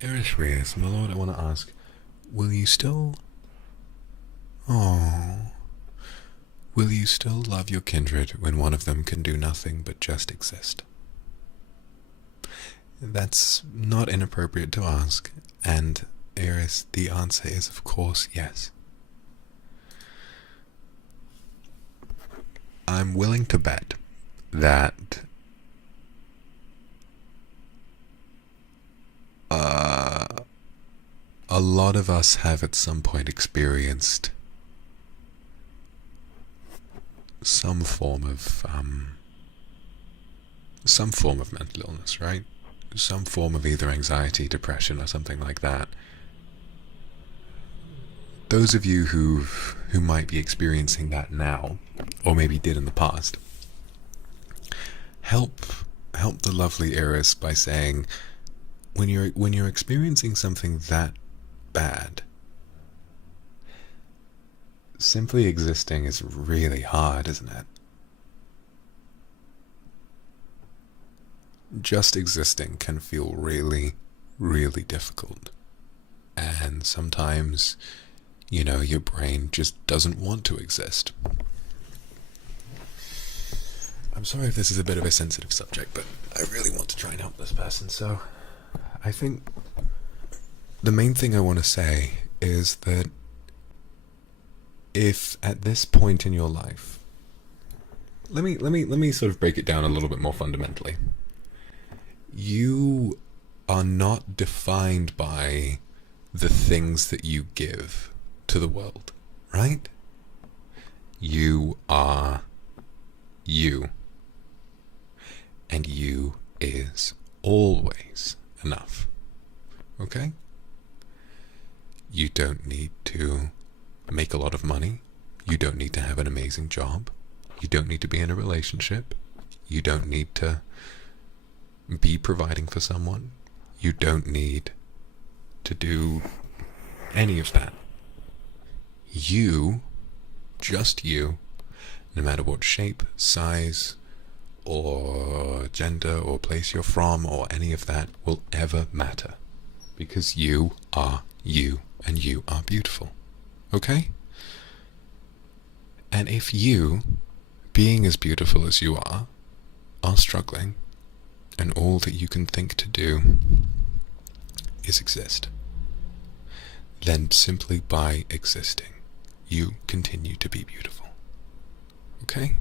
Eritreus, my lord, I want to ask, will you still... Oh... Will you still love your kindred when one of them can do nothing but just exist? That's not inappropriate to ask, and Eris, the answer is of course yes. I'm willing to bet that a lot of us have at some point experienced some form of mental illness, right? Some form of either anxiety, depression, or something like that. Those of you who might be experiencing that now, or maybe did in the past, help the lovely Eris by saying, when you're experiencing something that bad, simply existing is really hard, isn't it? Just existing can feel really, really difficult. And sometimes, you know, your brain just doesn't want to exist. I'm sorry if this is a bit of a sensitive subject, but I really want to try and help this person, so I think the main thing I want to say is that if at this point in your life, let me sort of break it down a little bit more fundamentally. You are not defined by the things that you give to the world, right? You are you. And you is always enough. Okay? You don't need to make a lot of money. You don't need to have an amazing job. You don't need to be in a relationship. You don't need to be providing for someone. You don't need to do any of that. You, just you, no matter what shape, size, or gender, or place you're from, or any of that will ever matter. Because you are you, and you are beautiful. Okay? And if you, being as beautiful as you are struggling, and all that you can think to do is exist, then simply by existing, you continue to be beautiful. Okay?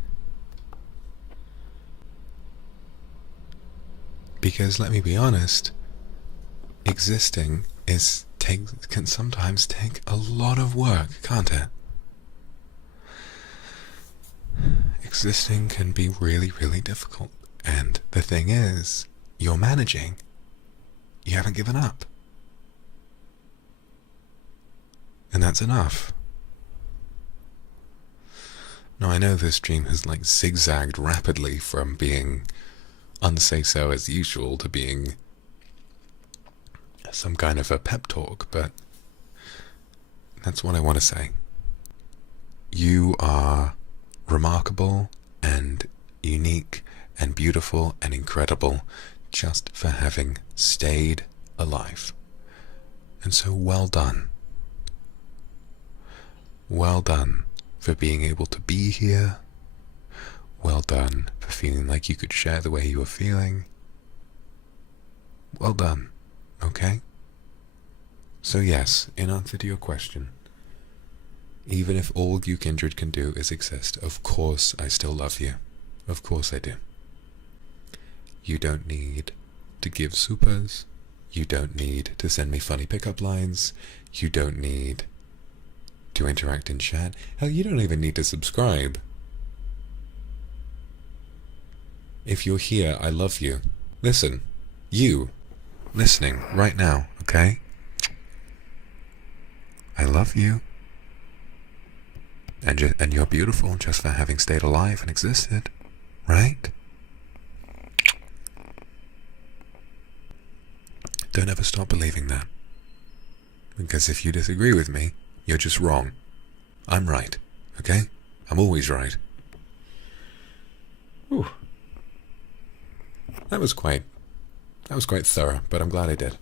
Because let me be honest, existing can sometimes take a lot of work, can't it? Existing can be really, really difficult. And the thing is, you're managing. You haven't given up. And that's enough. Now I know this dream has like zigzagged rapidly from being unsay so as usual to being some kind of a pep talk, but that's what I want to say. You are remarkable and unique and beautiful and incredible just for having stayed alive. And so well done. Well done for being able to be here. Well done for feeling like you could share the way you were feeling. Well done, okay? So yes, in answer to your question, even if all you kindred can do is exist, of course I still love you. Of course I do. You don't need to give supers. You don't need to send me funny pickup lines. You don't need to interact in chat. Hell, you don't even need to subscribe. If you're here, I love you. Listen, you, listening right now, okay? I love you. And you're beautiful just for having stayed alive and existed, right? Don't ever stop believing that. Because if you disagree with me, you're just wrong. I'm right, okay? I'm always right. Whew. That was quite thorough, but I'm glad I did.